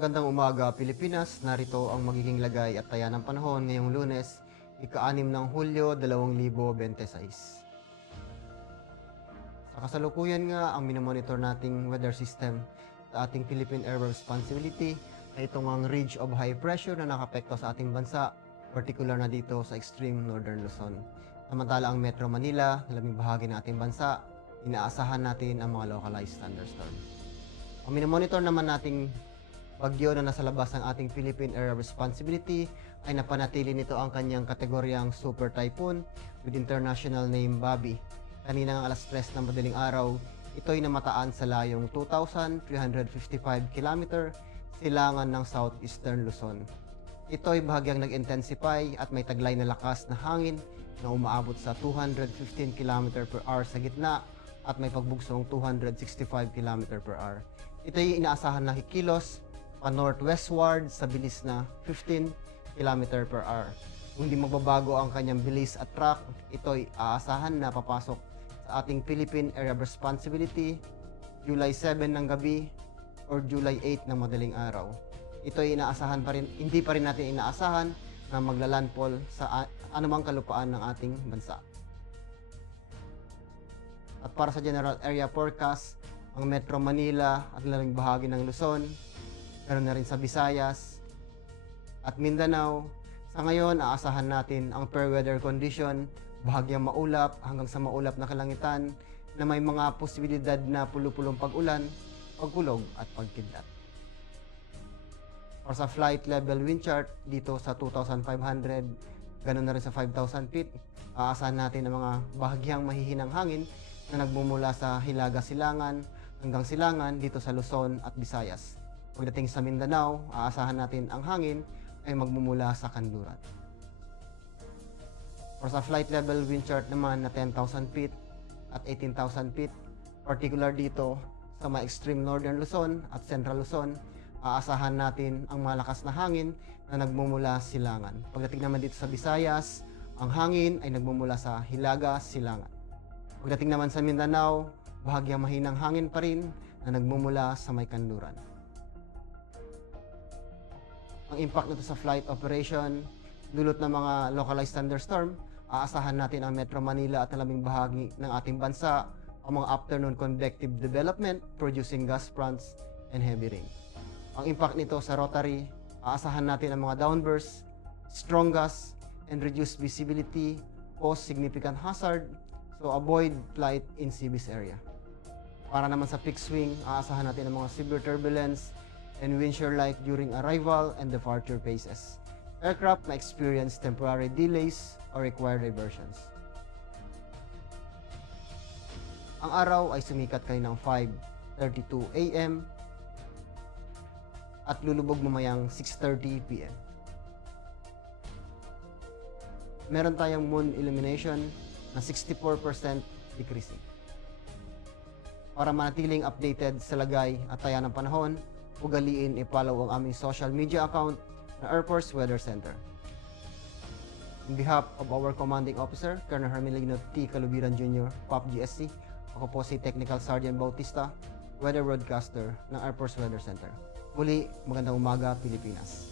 Magandang umaga, Pilipinas. Narito ang magiging lagay at taya ng panahon ngayong Lunes, ika-6 ng Hulyo 2026. Sa kasalukuyan nga, ang minomonitor nating weather system sa ating Philippine Air Responsibility ay itong ang ridge of high pressure na nakapekto sa ating bansa, particular na dito sa extreme northern Luzon. Samantala ang Metro Manila, na labing bahagi ng ating bansa, inaasahan natin ang mga localized thunderstorm. Ang minomonitor naman nating bagyo na nasa labas ng ating Philippine Area Responsibility ay napanatili nito ang kanyang kategoryang Super Typhoon with international name Bobby. Kanina ng alas 3 ng madaling araw, ito'y namataan sa layong 2,355 km silangan ng southeastern Luzon. Ito'y bahagyang nag-intensify at may taglay na lakas na hangin na umaabot sa 215 km per hour sa gitna at may pagbugsong 265 km per hour. Ito'y inaasahan na kikilos pa-northwestward sa bilis na 15 km per hour. Kung di magbabago ang kanyang bilis at track, ito'y aasahan na papasok sa ating Philippine Area of Responsibility July 7 ng gabi or July 8 ng madaling araw. Ito'y inaasahan pa rin, hindi pa rin natin inaasahan na maglalandfall sa anumang kalupaan ng ating bansa. At para sa general area forecast, ang Metro Manila at labing bahagi ng Luzon, meron na rin sa Visayas at Mindanao. Sa ngayon, aasahan natin ang fair weather condition, bahagyang maulap hanggang sa maulap na kalangitan na may mga posibilidad na pulupulong pag-ulan, pagkulog at pagkidlat. Para sa flight level wind chart, dito sa 2,500, ganun na rin sa 5,000 feet, aasahan natin ang mga bahagyang mahihinang hangin na nagmumula sa Hilaga Silangan hanggang Silangan dito sa Luzon at Visayas. Pagdating sa Mindanao, aasahan natin ang hangin ay magmumula sa kanluran. Para sa flight level wind chart naman na 10,000 feet at 18,000 feet, particular dito sa mga extreme northern Luzon at central Luzon, aasahan natin ang malakas na hangin na nagmumula Silangan. Pagdating naman dito sa Visayas, ang hangin ay nagmumula sa Hilaga Silangan. Pagdating naman sa Mindanao, bahagyang mahinang hangin pa rin na nagmumula sa may kanluran. Ang impact nito sa flight operation, dulot ng mga localized thunderstorm, aasahan natin ang Metro Manila at labing bahagi ng ating bansa, ang mga afternoon convective development producing gust fronts and heavy rain. Ang impact nito sa rotary, aasahan natin ang mga downbursts, strong gusts, and reduced visibility pose significant hazard, so avoid flight in seabees area. Para naman sa peak swing, aasahan natin ang mga severe turbulence and wind shear like during arrival and departure phases. Aircraft may experience temporary delays or require reversions. Ang araw ay sumikat kaninang 5:32 AM at lulubog mamayang 6:30 PM. Meron tayong moon illumination na 64% decreasing. Para manatiling updated sa lagay at taya ng panahon, ugaliin i-follow ang aming social media account na Air Force Weather Center. On behalf of our Commanding Officer, Colonel Hermelino T. Calubiran Jr., POP GSC, ako po si Technical Sergeant Bautista, Weather Broadcaster ng Air Force Weather Center. Muli, magandang umaga, Pilipinas.